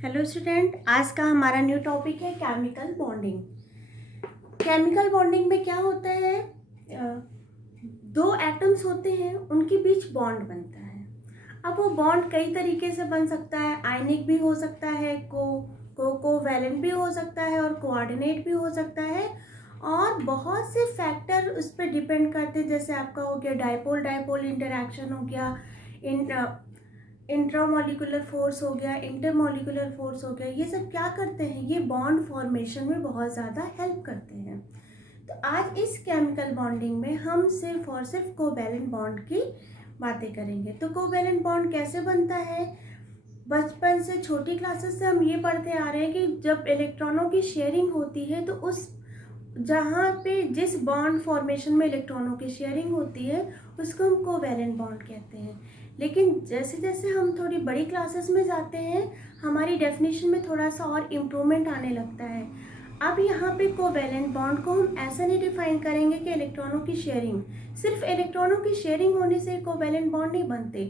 Hello student, आज का हमारा न्यू टॉपिक है केमिकल बॉन्डिंग। केमिकल बॉन्डिंग में क्या होता है, दो एटम्स होते हैं, उनके बीच बॉन्ड बनता है। अब वो बॉन्ड कई तरीके से बन सकता है, आयनिक भी हो सकता है, कोवैलेंट भी हो सकता है और कोऑर्डिनेट भी हो सकता है। और बहुत से फैक्टर उस पर डिपेंड करते हैं, जैसे आपका हो गया डाइपोल डाइपोल इंटरेक्शन हो गया, इंट्रामोलिकुलर फोर्स हो गया, इंटरमोलिकुलर फोर्स हो गया। ये सब क्या करते हैं, ये बॉन्ड फॉर्मेशन में बहुत ज़्यादा हेल्प करते हैं। तो आज इस केमिकल बॉन्डिंग में हम सिर्फ और सिर्फ कोवैलेंट बॉन्ड की बातें करेंगे। तो कोवैलेंट बॉन्ड कैसे बनता है, बचपन से छोटी क्लासेस से हम ये पढ़ते आ रहे हैं कि जब इलेक्ट्रॉनों की शेयरिंग होती है तो उस जहाँ पे जिस बॉन्ड फॉर्मेशन में इलेक्ट्रॉनों की शेयरिंग होती है उसको हम कोवैलेंट बॉन्ड कहते हैं। लेकिन जैसे जैसे हम थोड़ी बड़ी क्लासेस में जाते हैं हमारी डेफिनेशन में थोड़ा सा और इम्प्रूवमेंट आने लगता है। अब यहाँ पे कोवैलेंट बॉन्ड को हम ऐसा नहीं डिफाइन करेंगे कि इलेक्ट्रॉनों की शेयरिंग, सिर्फ इलेक्ट्रॉनों की शेयरिंग होने से कोवैलेंट बॉन्ड नहीं बनते।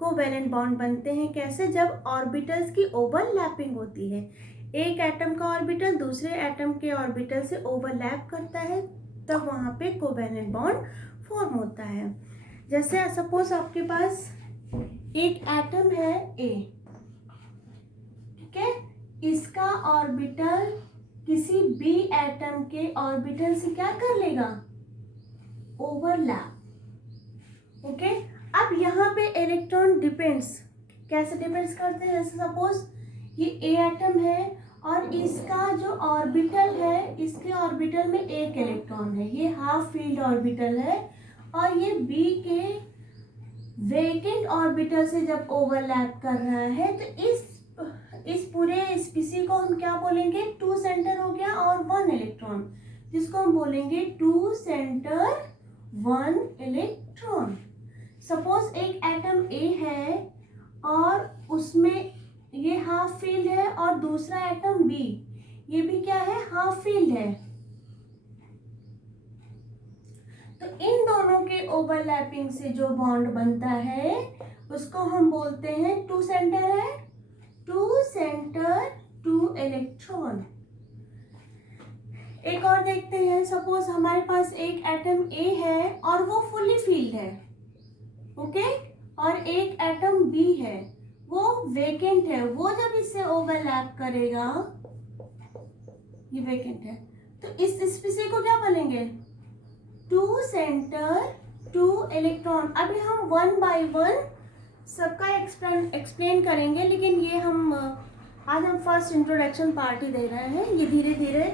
कोवैलेंट बॉन्ड बनते हैं कैसे, जब ऑर्बिटल्स की ओवरलैपिंग होती है, एक एटम का ऑर्बिटल दूसरे एटम के ऑर्बिटल से ओवरलैप करता है, तब वहाँ पे कोवैलेंट बॉन्ड फॉर्म होता है। जैसे सपोज आपके पास एक एटम है ए, ठीक है, इसका ऑर्बिटल किसी बी एटम के ऑर्बिटल से क्या कर लेगा, ओवरलैप। ओके, अब यहाँ पे इलेक्ट्रॉन डिपेंड्स, कैसे डिपेंड्स करते हैं, जैसे सपोज ये ए एटम है और इसका जो ऑर्बिटल है, इसके ऑर्बिटल में एक इलेक्ट्रॉन है, ये हाफ फील्ड ऑर्बिटल है, और ये बी के वेकेंट ऑर्बिटल से जब ओवरलैप कर रहा है तो इस पूरे स्पीसी को हम क्या बोलेंगे, टू सेंटर हो गया और वन इलेक्ट्रॉन, जिसको हम बोलेंगे two centre one electron. Suppose एक एटम ए है और उसमें ये हाफ फील्ड है और दूसरा एटम बी, ये भी क्या है, हाफ फील्ड है। तो इन दोनों के ओवरलैपिंग से जो बॉन्ड बनता है उसको हम बोलते हैं, टू सेंटर है, टू सेंटर टू इलेक्ट्रॉन। एक और देखते हैं, सपोज हमारे पास एक एटम ए है और वो फुली फील्ड है, ओके, और एक एटम बी है वो वेकेंट है, वो जब इससे ओवरलैप करेगा, ये वेकेंट है, तो इस स्पीसी को क्या बोलेंगे, टू सेंटर टू इलेक्ट्रॉन। अभी हम वन बाय वन सबका एक्सप्लेन करेंगे, लेकिन ये हम आज हम फर्स्ट इंट्रोडक्शन पार्ट ही दे रहे हैं, ये धीरे धीरे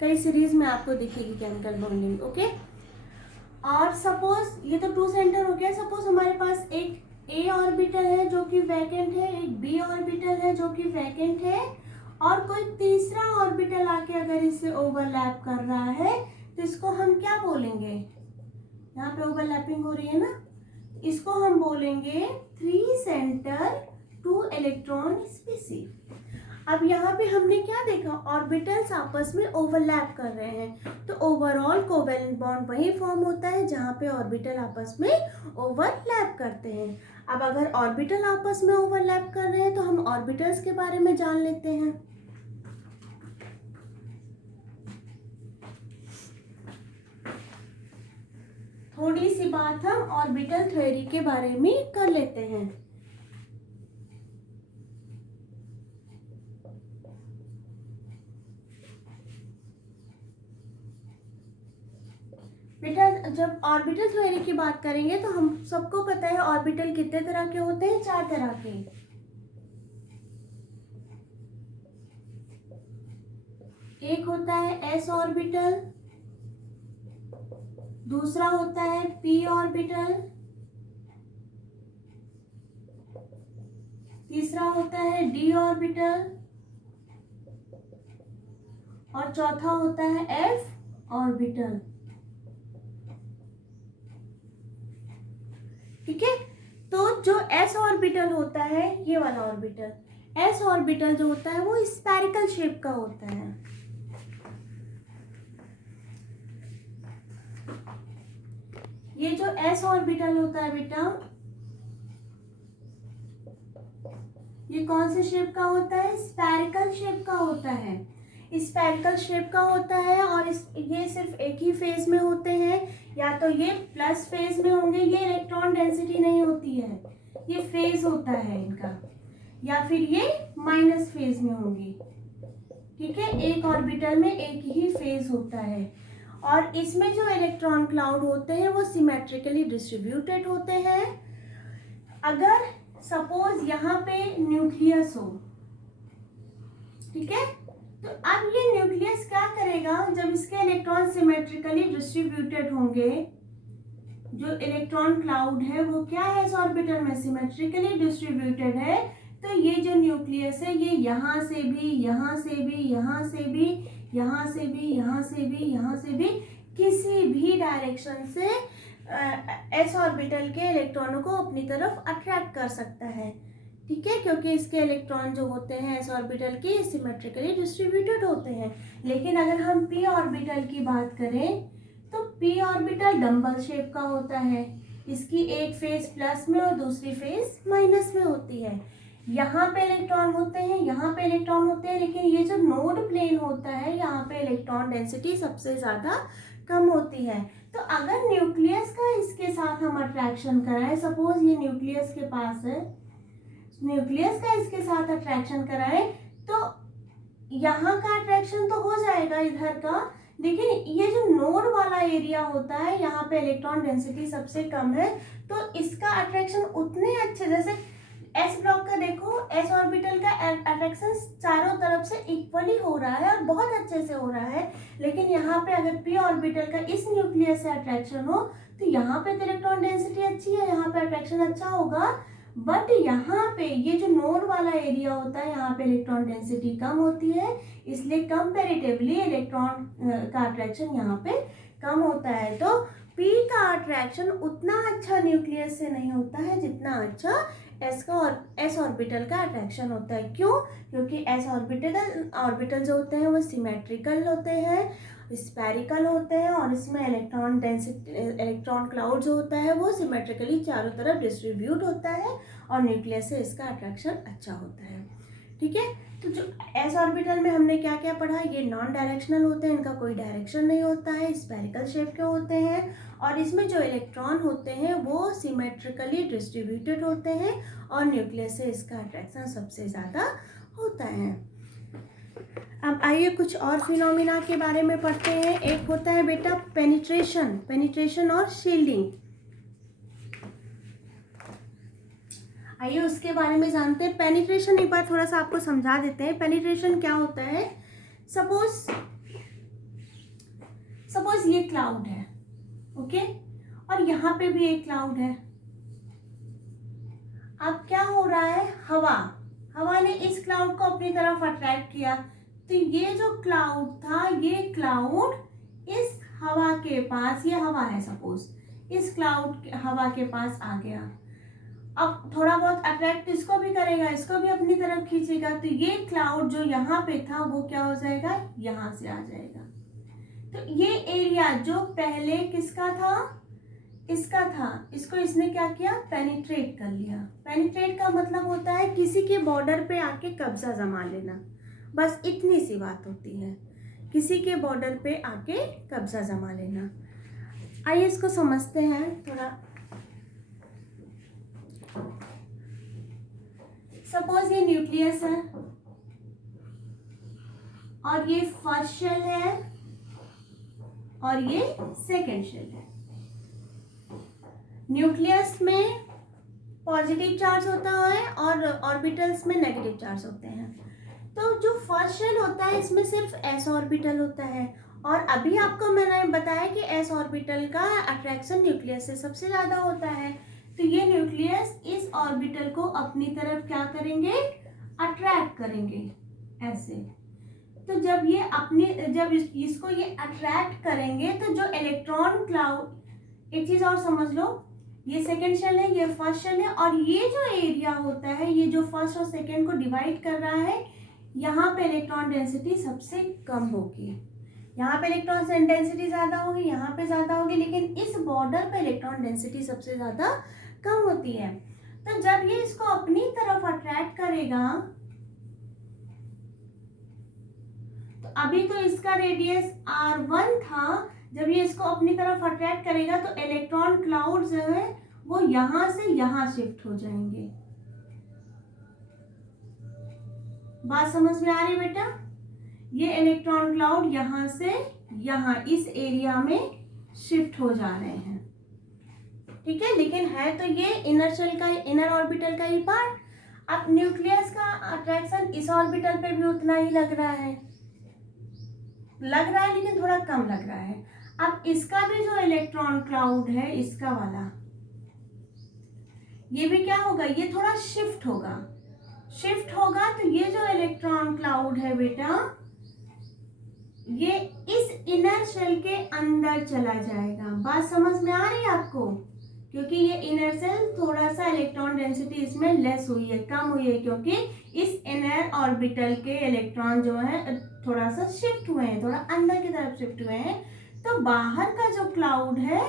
कई सीरीज में आपको दिखेगी केमिकल बॉन्डिंग। ओके, और सपोज ये तो टू सेंटर हो गया, सपोज हमारे पास एक ए ऑर्बिटल है जो कि वैकेंट है, एक बी ऑर्बिटल है जो कि वैकेंट है, और कोई तीसरा ऑर्बिटल आके अगर इससे ओवरलैप कर रहा है तो इसको हम क्या बोलेंगे, यहाँ पे ओवरलैपिंग हो रही है ना, इसको हम बोलेंगे थ्री सेंटर टू इलेक्ट्रॉन स्पीसी। अब यहाँ पे हमने क्या देखा, ऑर्बिटल्स आपस में ओवरलैप कर रहे हैं, तो ओवरऑल कोवैलेंट बॉन्ड वही फॉर्म होता है जहाँ पे ऑर्बिटल आपस में ओवरलैप करते हैं। अब अगर ऑर्बिटल आपस में ओवरलैप कर रहे हैं तो हम ऑर्बिटल्स के बारे में जान लेते हैं। थोड़ी सी बात हम ऑर्बिटल थ्योरी के बारे में कर लेते हैं। बेटा, जब ऑर्बिटल थ्योरी की बात करेंगे तो हम सबको पता है ऑर्बिटल कितने तरह के होते हैं, चार तरह के। एक होता है एस ऑर्बिटल, दूसरा होता है पी ऑर्बिटल, तीसरा होता है डी ऑर्बिटल, और चौथा होता है एफ ऑर्बिटल। ठीक है, तो जो एस ऑर्बिटल होता है, ये वाला ऑर्बिटल, एस ऑर्बिटल जो होता है वो स्फेरिकल शेप का होता है। ये जो एस ऑर्बिटल होता है बेटा, ये कौन से शेप का होता है? स्फेरिकल शेप का होता है। स्फेरिकल शेप का होता है और ये सिर्फ एक ही फेज में होते हैं, या तो ये प्लस फेज में होंगे, ये इलेक्ट्रॉन डेंसिटी नहीं होती है, ये फेज होता है इनका, या फिर ये माइनस फेज में होंगी। ठीक है, एक ऑर्बिटल में एक ही फेज होता है। और इसमें जो इलेक्ट्रॉन क्लाउड होते हैं वो सिमेट्रिकली डिस्ट्रीब्यूटेड होते हैं। अगर सपोज यहाँ पे न्यूक्लियस हो, ठीक है, तो अब ये न्यूक्लियस क्या करेगा? जब इसके इलेक्ट्रॉन सिमेट्रिकली डिस्ट्रीब्यूटेड होंगे, जो इलेक्ट्रॉन क्लाउड है वो क्या है? इस ऑर्बिटल में सिमेट्रिकली डिस्ट्रीब्यूटेड है, तो ये जो न्यूक्लियस है ये यहाँ से भी, यहाँ से भी, यहाँ से भी, यहाँ से भी, यहाँ से भी, यहाँ से भी, किसी भी डायरेक्शन से एस ऑर्बिटल के इलेक्ट्रॉनों को अपनी तरफ अट्रैक्ट कर सकता है। ठीक है, क्योंकि इसके इलेक्ट्रॉन जो होते हैं एस ऑर्बिटल के सिमेट्रिकली डिस्ट्रीब्यूटेड होते हैं। लेकिन अगर हम पी ऑर्बिटल की बात करें तो पी ऑर्बिटल डंबल शेप का होता है। इसकी एक फेज प्लस में और दूसरी फेज माइनस में होती है। यहाँ पे इलेक्ट्रॉन होते हैं, यहाँ पे इलेक्ट्रॉन होते हैं, लेकिन ये जो नोड प्लेन होता है यहाँ पे इलेक्ट्रॉन डेंसिटी सबसे ज़्यादा कम होती है। तो अगर न्यूक्लियस का इसके साथ हम अट्रैक्शन कराएं, सपोज ये न्यूक्लियस के पास है, न्यूक्लियस का इसके साथ अट्रैक्शन कराएं, तो यहाँ का अट्रैक्शन तो हो जाएगा इधर का, लेकिन ये जो नोड वाला एरिया होता है यहाँ पे इलेक्ट्रॉन डेंसिटी सबसे कम है, तो इसका अट्रैक्शन उतने अच्छे, जैसे एस ब्लॉक का देखो, एस ऑर्बिटल का अट्रैक्शन चारों तरफ से इक्वली हो रहा है और बहुत अच्छे से हो रहा है। लेकिन यहाँ पे अगर पी ऑर्बिटल का इस न्यूक्लियस से अट्रैक्शन हो तो यहाँ पे तो इलेक्ट्रॉन डेंसिटी अच्छी है, यहाँ पे अट्रैक्शन अच्छा होगा, बट यहाँ पे ये जो नोड वाला एरिया होता है यहाँ पे इलेक्ट्रॉन डेंसिटी कम होती है, इसलिए कंपैरेटिवली इलेक्ट्रॉन का अट्रैक्शन यहाँ पे कम होता है। तो पी का अट्रैक्शन उतना अच्छा न्यूक्लियस से नहीं होता है जितना अच्छा एस ऑर्बिटल का अट्रैक्शन होता है। क्यों? क्योंकि एस ऑर्बिटल जो होते हैं वो सिमेट्रिकल होते हैं, स्फेरिकल होते हैं, और इसमें इलेक्ट्रॉन क्लाउड जो होता है वो सिमेट्रिकली चारों तरफ डिस्ट्रीब्यूट होता है और न्यूक्लियस से इसका अट्रैक्शन अच्छा होता है। ठीक है, तो जो एस ऑर्बिटल में हमने क्या क्या पढ़ा, ये नॉन डायरेक्शनल होते हैं, इनका कोई डायरेक्शन नहीं होता है, स्फेरिकल शेप के होते हैं, और इसमें जो इलेक्ट्रॉन होते हैं वो सिमेट्रिकली डिस्ट्रीब्यूटेड होते हैं और न्यूक्लियस से इसका अट्रैक्शन सबसे ज़्यादा होता है। अब आइए कुछ और फिनोमिना के बारे में पढ़ते हैं। एक होता है बेटा पेनिट्रेशन और शील्डिंग। आइए उसके बारे में जानते हैं। पेनिट्रेशन एक बार थोड़ा सा आपको समझा देते हैं। पेनिट्रेशन क्या होता है? सपोज ये क्लाउड है, ओके, और यहाँ पे भी एक क्लाउड है। अब क्या हो रहा है, हवा ने इस क्लाउड को अपनी तरफ अट्रैक्ट किया, तो ये जो क्लाउड था, ये क्लाउड इस हवा के पास, ये हवा है सपोज, इस क्लाउड हवा के पास आ गया। अब थोड़ा बहुत अट्रैक्ट इसको भी करेगा, इसको भी अपनी तरफ खींचेगा, तो ये क्लाउड जो यहाँ पे था वो क्या हो जाएगा, यहाँ से आ जाएगा। तो ये एरिया जो पहले किसका था, इसका था, इसको इसने क्या किया, पेनिट्रेट कर लिया। पेनिट्रेट का मतलब होता है किसी के बॉर्डर पे आके कब्जा जमा लेना, बस इतनी सी बात होती है, किसी के बॉर्डर पे आके कब्जा जमा लेना। आइए इसको समझते हैं थोड़ा। सपोज ये न्यूक्लियस है और ये फर्स्ट शेल है और ये सेकेंड शेल है। न्यूक्लियस में पॉजिटिव चार्ज होता है और ऑर्बिटल्स में नेगेटिव चार्ज होते हैं। तो जो फर्स्ट शेल होता है इसमें सिर्फ एस ऑर्बिटल होता है, और अभी आपको मैंने बताया कि एस ऑर्बिटल का अट्रैक्शन न्यूक्लियस से सबसे ज़्यादा होता है। तो ये न्यूक्लियस इस ऑर्बिटल को अपनी तरफ क्या करेंगे, अट्रैक्ट करेंगे ऐसे। तो जब इसको ये अट्रैक्ट करेंगे तो जो इलेक्ट्रॉन क्लाउड, एक चीज़ और समझ लो, ये सेकेंड शेल है, ये फर्स्ट शेल है, और ये जो एरिया होता है, ये जो फर्स्ट और सेकेंड को डिवाइड कर रहा है, यहाँ पे इलेक्ट्रॉन डेंसिटी सबसे कम होगी। यहाँ पे इलेक्ट्रॉन डेंसिटी ज़्यादा होगी, यहाँ पे ज़्यादा होगी, लेकिन इस बॉर्डर पे इलेक्ट्रॉन डेंसिटी सबसे ज़्यादा कम होती है। तो जब ये इसको अपनी तरफ अट्रैक्ट करेगा करेगा, तो अभी तो इसका रेडियस r1 था, जब ये इसको अपनी तरफ अट्रैक्ट करेगा तो इलेक्ट्रॉन क्लाउड जो है वो यहां से यहां शिफ्ट हो जाएंगे। बात समझ में आ रही बेटा? ये इलेक्ट्रॉन क्लाउड यहां से यहां इस एरिया में शिफ्ट हो जा रहे हैं, ठीक है। लेकिन है तो ये इनर शेल का, इनर ऑर्बिटल का ही पार्ट। अब न्यूक्लियस का अट्रैक्शन इस ऑर्बिटल पे भी उतना ही लग रहा है लेकिन थोड़ा कम लग रहा है। अब इसका भी जो इलेक्ट्रॉन क्लाउड है, इसका वाला, ये भी क्या होगा, ये थोड़ा शिफ्ट होगा। तो ये जो इलेक्ट्रॉन क्लाउड है बेटा, ये इस इनर शेल के अंदर चला जाएगा। बात समझ में आ रही है आपको? क्योंकि ये इनर शेल थोड़ा सा इलेक्ट्रॉन डेंसिटी इसमें लेस हुई है, कम हुई है, क्योंकि इस इनर ऑर्बिटल के इलेक्ट्रॉन जो है थोड़ा सा शिफ्ट हुए हैं, थोड़ा अंदर की तरफ शिफ्ट हुए हैं। तो बाहर का जो क्लाउड है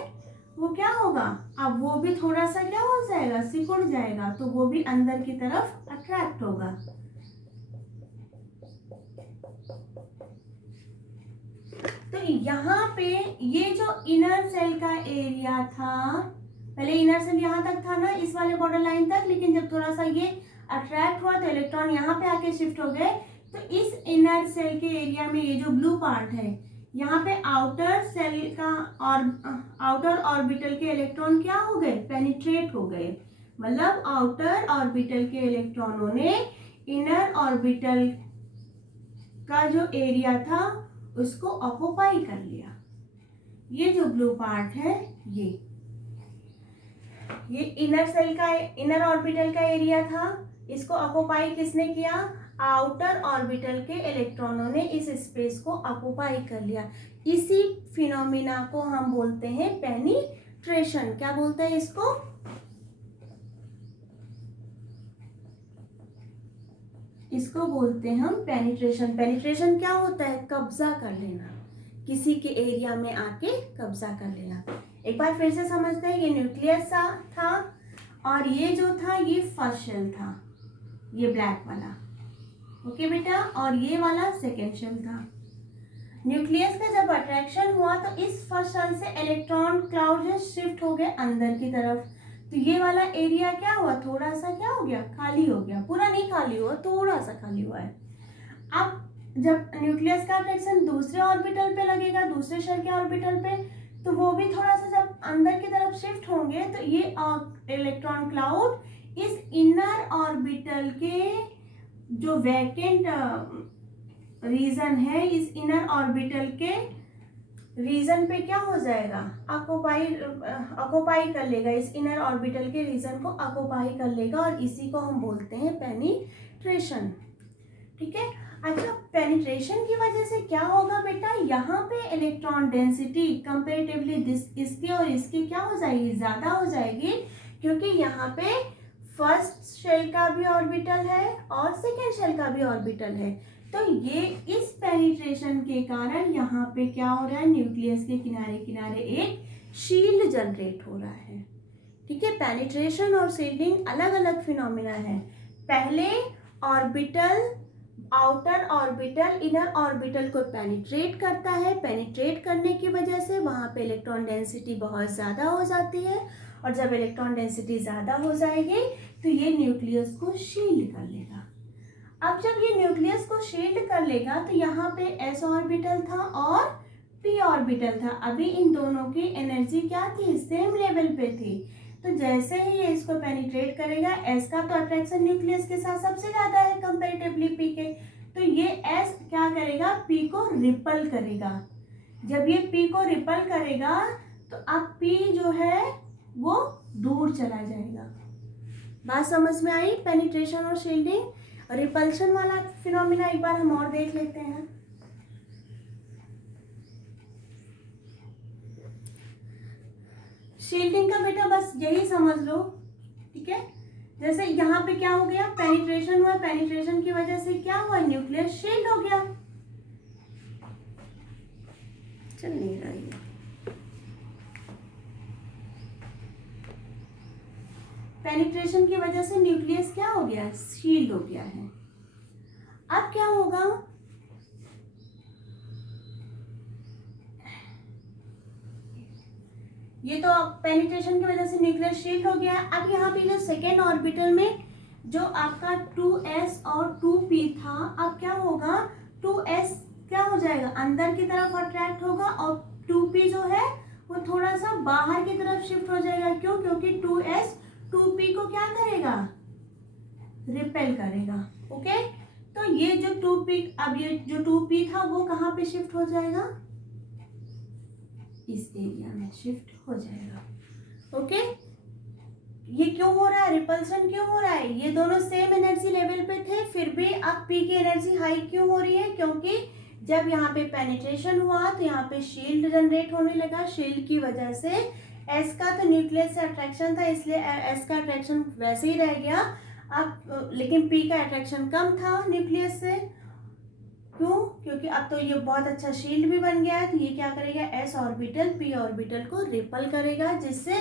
वो क्या होगा, अब वो भी थोड़ा सा क्या हो जाएगा, सिकुड़ जाएगा, तो वो भी अंदर की तरफ अट्रैक्ट होगा। तो यहाँ पे ये जो इनर सेल का एरिया था, पहले इनर सेल यहाँ तक था ना, इस वाले बॉर्डर लाइन तक, लेकिन जब थोड़ा सा ये अट्रैक्ट हुआ तो इलेक्ट्रॉन यहाँ पे आके शिफ्ट हो गए। तो इस इनर सेल के एरिया में ये जो ब्लू पार्ट है, यहाँ पे आउटर सेल का और आउटर ऑर्बिटल के इलेक्ट्रॉन क्या हो गए, पेनिट्रेट हो गए। मतलब आउटर ऑर्बिटल के इलेक्ट्रॉनों ने इनर ऑर्बिटल का जो एरिया था उसको ऑक्युपाई कर लिया। ये जो ब्लू पार्ट है, ये इनर सेल का, इनर ऑर्बिटल का एरिया था, इसको ऑक्युपाई किसने किया, आउटर ऑर्बिटल के इलेक्ट्रॉनों ने इस स्पेस को ऑक्युपाई कर लिया। इसी फिनोमिना को हम बोलते हैं पेनिट्रेशन। क्या बोलते हैं इसको, इसको बोलते हैं हम पेनिट्रेशन। पेनिट्रेशन क्या होता है, कब्जा कर लेना, किसी के एरिया में आके कब्जा कर लेना। एक बार फिर से समझते हैं, ये न्यूक्लियस था और ये जो था ये फर्स्ट शेल था, ये ब्लैक वाला, ओके बेटा, और ये वाला सेकेंड शेल था। न्यूक्लियस का जब अट्रैक्शन हुआ तो इस फर्स्ट शेल से इलेक्ट्रॉन क्लाउड जो शिफ्ट हो गए अंदर की तरफ। तो ये वाला एरिया क्या हुआ, थोड़ा सा क्या हो गया, खाली हो गया। पूरा नहीं खाली हुआ, थोड़ा सा खाली हुआ है। अब जब न्यूक्लियस का अट्रैक्शन दूसरे ऑर्बिटल पे लगेगा, दूसरे शेल के ऑर्बिटल पे, तो वो भी थोड़ा सा जब अंदर की तरफ शिफ्ट होंगे तो ये इलेक्ट्रॉन क्लाउड इस इनर ऑर्बिटल के जो वैकेंट रीजन है, इस इनर ऑर्बिटल के रीजन पे क्या हो जाएगा, ऑक्युपाई कर लेगा, इस इनर ऑर्बिटल के रीजन को ऑक्युपाई कर लेगा, और इसी को हम बोलते हैं पेनिट्रेशन, ठीक है। अच्छा, पेनिट्रेशन की वजह से क्या होगा बेटा, यहाँ पे इलेक्ट्रॉन डेंसिटी कंपेरेटिवली इसकी और इसकी क्या हो जाएगी, ज्यादा हो जाएगी, क्योंकि यहाँ पे फर्स्ट शेल का भी ऑर्बिटल है और सेकेंड शेल का भी ऑर्बिटल है। तो ये इस पेनिट्रेशन के कारण यहाँ पे क्या हो रहा है, न्यूक्लियस के किनारे किनारे एक शील्ड जनरेट हो रहा है, ठीक है। पेनिट्रेशन और शील्डिंग अलग अलग फिनोमिना है। पहले orbital, outer orbital inner orbital को पेनिट्रेट करता है, पेनिट्रेट करने की वजह से वहाँ पे इलेक्ट्रॉन डेंसिटी बहुत ज़्यादा हो जाती है, और जब इलेक्ट्रॉन डेंसिटी ज़्यादा हो जाएगी तो ये न्यूक्लियस को शील्ड कर लेगा। अब जब ये न्यूक्लियस को शील्ड कर लेगा तो यहाँ पे एस ऑर्बिटल था और पी ऑर्बिटल था। अभी इन दोनों की एनर्जी क्या थी, सेम लेवल पे थी। तो जैसे ही ये इसको पेनिट्रेट करेगा, एस का तो अट्रैक्शन न्यूक्लियस के साथ सबसे ज़्यादा है कंपैरेटिवली पी के, तो ये एस क्या करेगा, पी को रिपल करेगा। जब ये पी को रिपल करेगा तो अब पी जो है वो दूर चला जाएगा। बात समझ में आई, पेनिट्रेशन और शील्डिंग। रिपल्शन वाला फिनोमिना एक बार हम और देख लेते हैं। शील्डिंग का बेटा बस यही समझ लो, ठीक है। जैसे यहाँ पे क्या हो गया, पेनिट्रेशन हुआ, पेनिट्रेशन की वजह से क्या हुआ, न्यूक्लियस शील्ड हो गया। चल नहीं रहा है। पेनिट्रेशन की वजह से न्यूक्लियस क्या हो गया, शील्ड हो गया है। अब क्या होगा, ये तो पेनिट्रेशन की वजह से न्यूक्लियस शील्ड हो गया। अब यहाँ पे जो सेकेंड ऑर्बिटल में जो आपका 2s और 2p था, अब क्या होगा, 2s क्या हो जाएगा, अंदर की तरफ अट्रैक्ट होगा और 2p जो है वो थोड़ा सा बाहर की तरफ शिफ्ट हो जाएगा। क्यों, क्योंकि 2s 2p को क्या करेगा, रिपेल करेगा। ओके, तो ये जो 2p, अब ये जो 2p था वो कहाँ पे शिफ्ट हो जाएगा, इस एरिया में शिफ्ट हो जाएगा। ओके, ये क्यों हो रहा है, रिपल्सन क्यों हो रहा है, ये दोनों सेम एनर्जी लेवल पे थे, फिर भी अब p की एनर्जी हाई क्यों हो रही है, क्योंकि जब यहाँ पे पेनिट्रेशन हुआ तो यहाँ पे शील्ड जनरेट होने लगा। शील्ड की वजह से s का तो न्यूक्लियस से अट्रैक्शन था, इसलिए s का अट्रैक्शन वैसे ही रह गया। अब लेकिन p का अट्रैक्शन कम था न्यूक्लियस से। क्यों, क्योंकि अब तो ये बहुत अच्छा शील्ड भी बन गया है, तो ये क्या करेगा, s ऑर्बिटल p ऑर्बिटल को रिपल करेगा, जिससे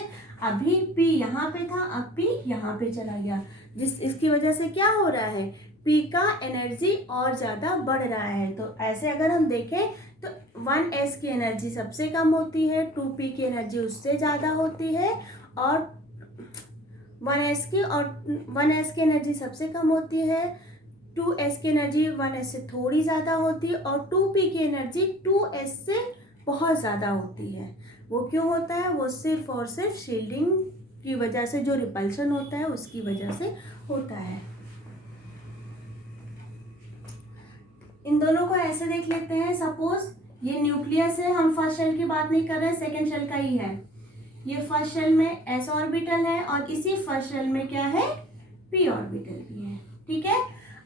अभी p यहाँ पे था, अब p यहाँ पे चला गया। इसकी वजह से क्या हो रहा है, p का एनर्जी और ज़्यादा बढ़ रहा है। तो ऐसे अगर हम देखें तो 1s की एनर्जी सबसे कम होती है, 2p की एनर्जी उससे ज़्यादा होती है, और 1s की एनर्जी सबसे कम होती है, 2s की एनर्जी 1s से थोड़ी ज़्यादा होती है, और 2p की एनर्जी 2s से बहुत ज़्यादा होती है। वो क्यों होता है, वो सिर्फ और सिर्फ शील्डिंग की वजह से, जो रिपल्शन होता है उसकी वजह से होता है। इन दोनों को ऐसे देख लेते हैं, सपोज ये न्यूक्लियस है, हम फर्स्ट शेल की बात नहीं कर रहे, सेकेंड शेल का ही है। ये फर्स्ट शेल में s ऑर्बिटल है और इसी फर्स्ट शेल में क्या है, p ऑर्बिटल भी है। ठीक है,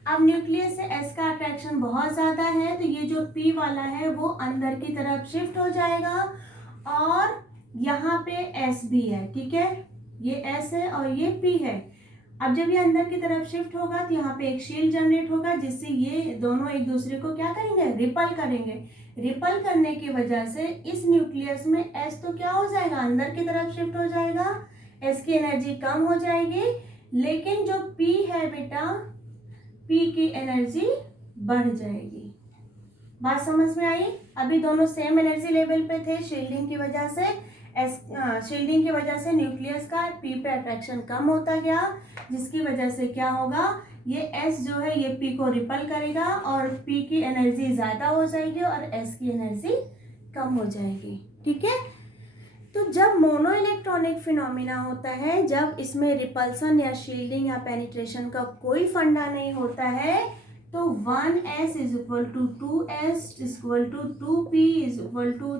अब न्यूक्लियस से s का अट्रैक्शन बहुत ज़्यादा है, तो ये जो p वाला है वो अंदर की तरफ शिफ्ट हो जाएगा, और यहाँ पे s भी है। ठीक है, ये s है और ये p है। अब जब ये अंदर की तरफ शिफ्ट होगा तो यहाँ पे एक शील्ड जनरेट होगा, जिससे ये दोनों एक दूसरे को क्या करेंगे, रिपल करेंगे। रिपल करने की वजह से इस न्यूक्लियस में s तो क्या हो जाएगा, अंदर की तरफ शिफ्ट हो जाएगा, s की एनर्जी कम हो जाएगी, लेकिन जो p है बेटा, p की एनर्जी बढ़ जाएगी। बात समझ में आई, अभी दोनों सेम एनर्जी लेवल पे थे, शील्डिंग की वजह से शील्डिंग की वजह से न्यूक्लियस का p पे अट्रैक्शन कम होता गया, जिसकी वजह से क्या होगा, ये s जो है ये p को रिपल करेगा और p की एनर्जी ज़्यादा हो जाएगी और s की एनर्जी कम हो जाएगी। ठीक है, तो जब मोनो इलेक्ट्रॉनिक फिनोमिना होता है, जब इसमें रिपल्सन या शील्डिंग या पेनिट्रेशन का कोई फंडा नहीं होता है, तो 1s is equal to 2s is equal to 2p is equal to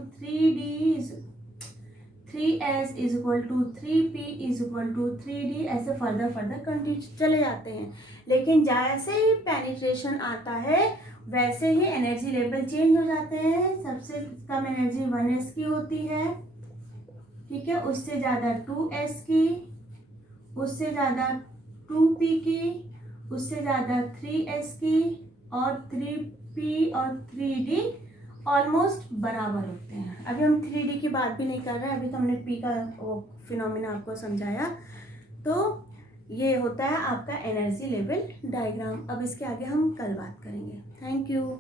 3s is equal to 3p is equal to 3d, ऐसे फर्दर कंटिन्यू चले जाते हैं। लेकिन जैसे ही पेनिट्रेशन आता है वैसे ही एनर्जी लेवल चेंज हो जाते हैं। सबसे कम एनर्जी 1s की होती है, ठीक है, उससे ज़्यादा 2s की, उससे ज़्यादा 2p की, उससे ज़्यादा 3s की, और 3p और 3d ऑलमोस्ट बराबर होते हैं। अभी हम 3d की बात भी नहीं कर रहे हैं, अभी तो हमने p का वो फिनोमिना आपको समझाया। तो ये होता है आपका एनर्जी लेवल डायग्राम। अब इसके आगे हम कल बात करेंगे। Thank you.